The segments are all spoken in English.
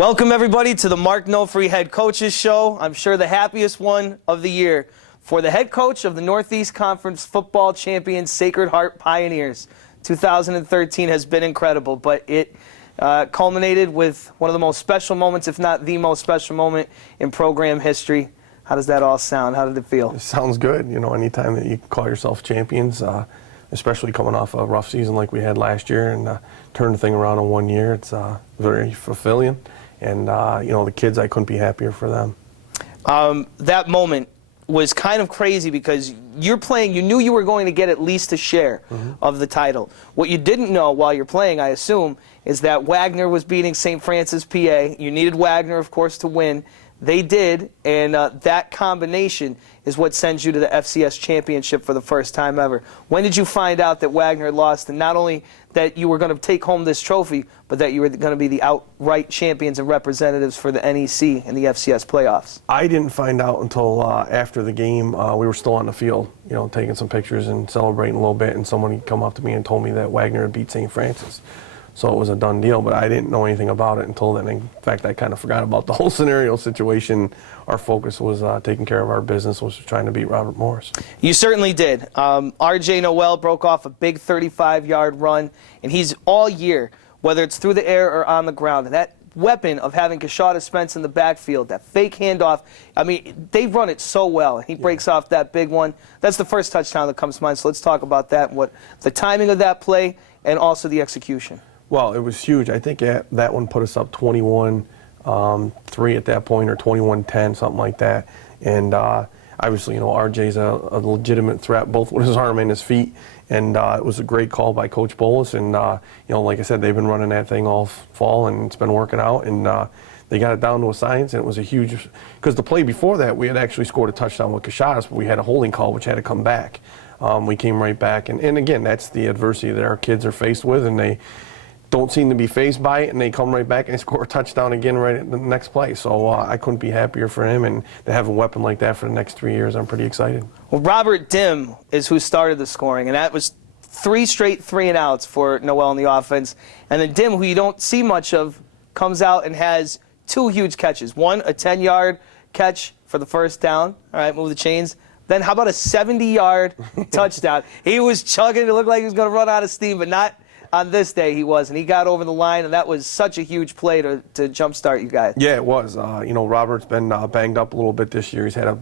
Welcome, everybody, to the Mark Nofri Head Coaches Show. I'm sure the happiest one of the year for the head coach of the Northeast Conference football champion Sacred Heart Pioneers. 2013 has been incredible, but it culminated with one of the most special moments, if not the most special moment in program history. How does that all sound? How did it feel? It sounds good. You know, anytime that you call yourself champions, especially coming off a rough season like we had last year and turn the thing around in 1 year, it's very fulfilling. And, you know, the kids, I couldn't be happier for them. That moment was kind of crazy because you're playing, you knew you were going to get at least a share of the title. What you didn't know while you're playing, I assume, is that Wagner was beating St. Francis, PA. You needed Wagner, of course, to win. They did, and that combination is what sends you to the FCS championship for the first time ever. When did you find out that Wagner had lost, and not only that you were going to take home this trophy, but that you were going to be the outright champions and representatives for the NEC in the FCS playoffs? I didn't find out until after the game. We were still on the field, you know, taking some pictures and celebrating a little bit, and someone come up to me and told me that Wagner had beat St. Francis. So it was a done deal, but I didn't know anything about it until then. In fact, I kind of forgot about the whole scenario situation. Our focus was taking care of our business, was trying to beat Robert Morris. You certainly did. R.J. Noel broke off a big 35-yard run, and he's all year, whether it's through the air or on the ground. And that weapon of having Kashada Spence in the backfield, that fake handoff, I mean, they run it so well. He breaks off that big one. That's the first touchdown that comes to mind, so let's talk about that, what the timing of that play and also the execution. Well, it was huge. I think that one put us up 21-3 at that point, or 21-10, something like that. And obviously, you know, RJ's a legitimate threat, both with his arm and his feet. And it was a great call by Coach Bolus. And, you know, like I said, they've been running that thing all fall, and it's been working out. And they got it down to a science, and it was a huge – because the play before that, we had actually scored a touchdown with Kashadas, but we had a holding call, which had to come back. We came right back. And again, that's the adversity that our kids are faced with, and they – don't seem to be fazed by it, and they come right back and score a touchdown again right at the next play. So I couldn't be happier for him, and to have a weapon like that for the next 3 years, I'm pretty excited. Well, Robert Dim is who started the scoring, and that was 3 straight 3-and-outs for Noel in the offense. And then Dim, who you don't see much of, comes out and has 2 huge catches. One, a 10-yard catch for the first down. All right, move the chains. Then how about a 70-yard touchdown? He was chugging. It looked like he was going to run out of steam, but not on this day he was, and he got over the line, and that was such a huge play to jumpstart you guys. Yeah, it was. You know, Robert's been banged up a little bit this year. He's had a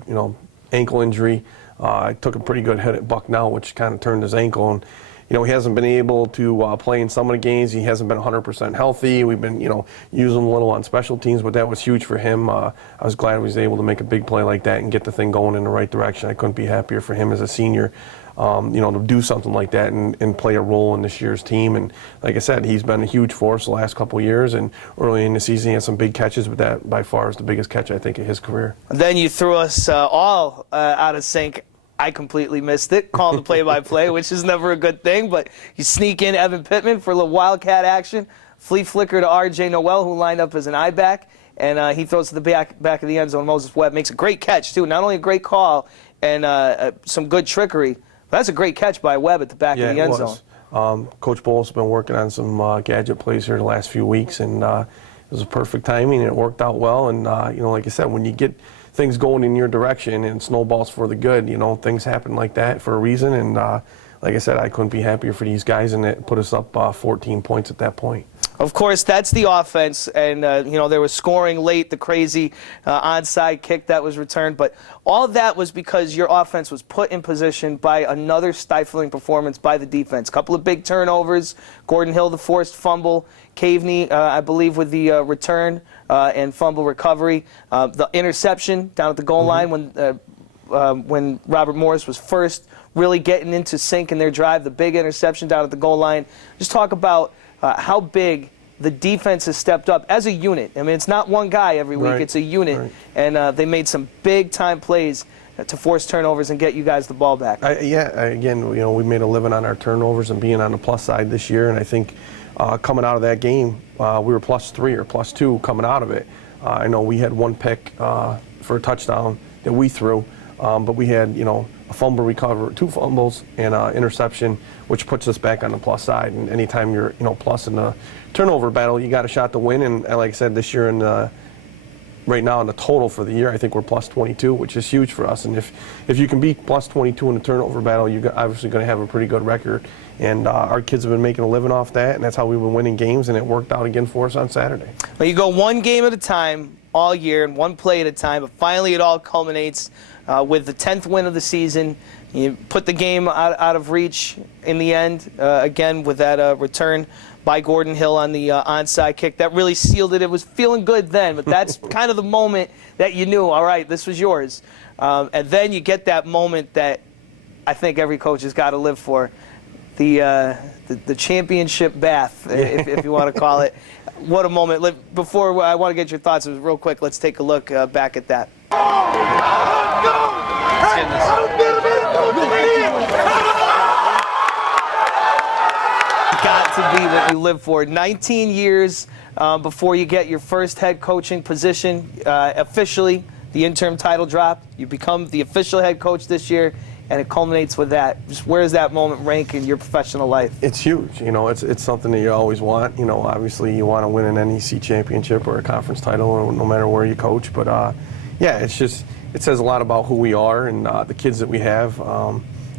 ankle injury. Took a pretty good hit at Bucknell, which kind of turned his ankle, and you know, he hasn't been able to play in some of the games. He hasn't been 100% healthy. We've been, you know, using him a little on special teams, but that was huge for him. I was glad he was able to make a big play like that and get the thing going in the right direction. I couldn't be happier for him as a senior. You know, to do something like that and play a role in this year's team. And like I said, he's been a huge force the last couple of years, and early in the season he had some big catches, but that by far is the biggest catch, I think, of his career. And then you threw us all out of sync. I completely missed it, calling the play-by-play, which is never a good thing, but you sneak in Evan Pittman for a little wildcat action, flea flicker to R.J. Noel, who lined up as an I-back, and he throws to the back of the end zone. Moses Webb makes a great catch, too. Not only a great call and some good trickery, that's a great catch by Webb at the back of the end zone. Coach Bowles has been working on some gadget plays here the last few weeks, and it was a perfect timing, and it worked out well. And, you know, like I said, when you get things going in your direction and snowballs for the good, you know, things happen like that for a reason. And, like I said, I couldn't be happier for these guys, and it put us up 14 points at that point. Of course, that's the offense, and you know, there was scoring late, the crazy onside kick that was returned, but all of that was because your offense was put in position by another stifling performance by the defense. A couple of big turnovers, Gordon Hill, the forced fumble, Caveney, I believe, with the return and fumble recovery, the interception down at the goal line when Robert Morris was first really getting into sync in their drive, the big interception down at the goal line. Just talk about how big the defense has stepped up as a unit. I mean, it's not one guy every week, it's a unit. And they made some big-time plays to force turnovers and get you guys the ball back. Again, you know, we made a living on our turnovers and being on the plus side this year, and I think coming out of that game, we were +3 or +2 coming out of it. I know we had one pick for a touchdown that we threw. But we had, a fumble recover, 2 fumbles, and an interception, which puts us back on the plus side. And anytime you're, plus in the turnover battle, you got a shot to win. And like I said, this year right now in the total for the year, I think we're plus 22, which is huge for us. And if you can be plus 22 in the turnover battle, you're obviously going to have a pretty good record. And our kids have been making a living off that, and that's how we've been winning games, and it worked out again for us on Saturday. Well, you go one game at a time all year and one play at a time, but finally it all culminates with the 10th win of the season. You put the game out of reach in the end, again with that return by Gordon Hill on the onside kick. That really sealed it. It was feeling good then, but that's kind of the moment that you knew, all right, this was yours. And then you get that moment that I think every coach has got to live for, the championship bath, if you want to call it. What a moment. Before I want to get your thoughts, real quick, let's take a look back at that. Got to be what we live for. 19 years before you get your first head coaching position. Officially, the interim title dropped. You become the official head coach this year, and it culminates with that. Just where does that moment rank in your professional life? It's huge. It's something that you always want. Obviously you want to win an NEC championship or a conference title, no matter where you coach. But yeah, it says a lot about who we are and the kids that we have.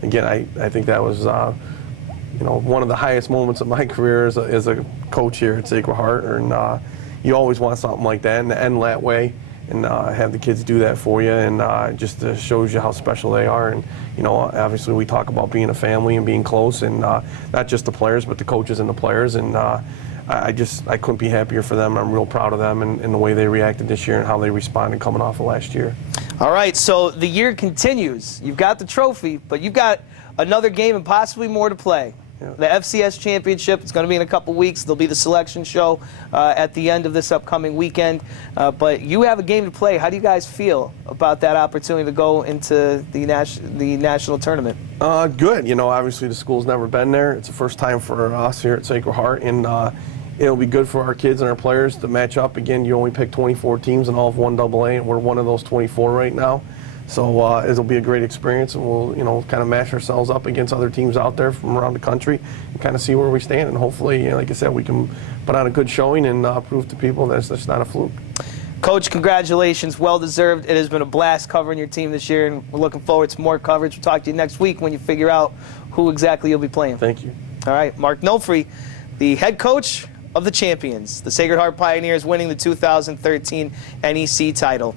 Again, I think that was one of the highest moments of my career as a coach here at Sacred Heart. And you always want something like that and to end that way and have the kids do that for you, and just shows you how special they are. And obviously we talk about being a family and being close, and not just the players but the coaches and the players. And I couldn't be happier for them. I'm real proud of them and the way they reacted this year and how they responded coming off of last year. All right, so the year continues. You've got the trophy, but you've got another game and possibly more to play. Yeah. The FCS Championship, it's going to be in a couple weeks. There'll be the selection show at the end of this upcoming weekend. But you have a game to play. How do you guys feel about that opportunity to go into the national tournament? Good. Obviously the school's never been there. It's the first time for us here at Sacred Heart, and it'll be good for our kids and our players to match up. Again, you only pick 24 teams in all of 1AA, and we're one of those 24 right now. So it'll be a great experience, and we'll kind of match ourselves up against other teams out there from around the country and kind of see where we stand. And hopefully, like I said, we can put on a good showing and prove to people that it's not a fluke. Coach, congratulations. Well deserved. It has been a blast covering your team this year, and we're looking forward to more coverage. We'll talk to you next week when you figure out who exactly you'll be playing. Thank you. All right, Mark Nofri, the head coach of the champions, the Sacred Heart Pioneers, winning the 2013 NEC title.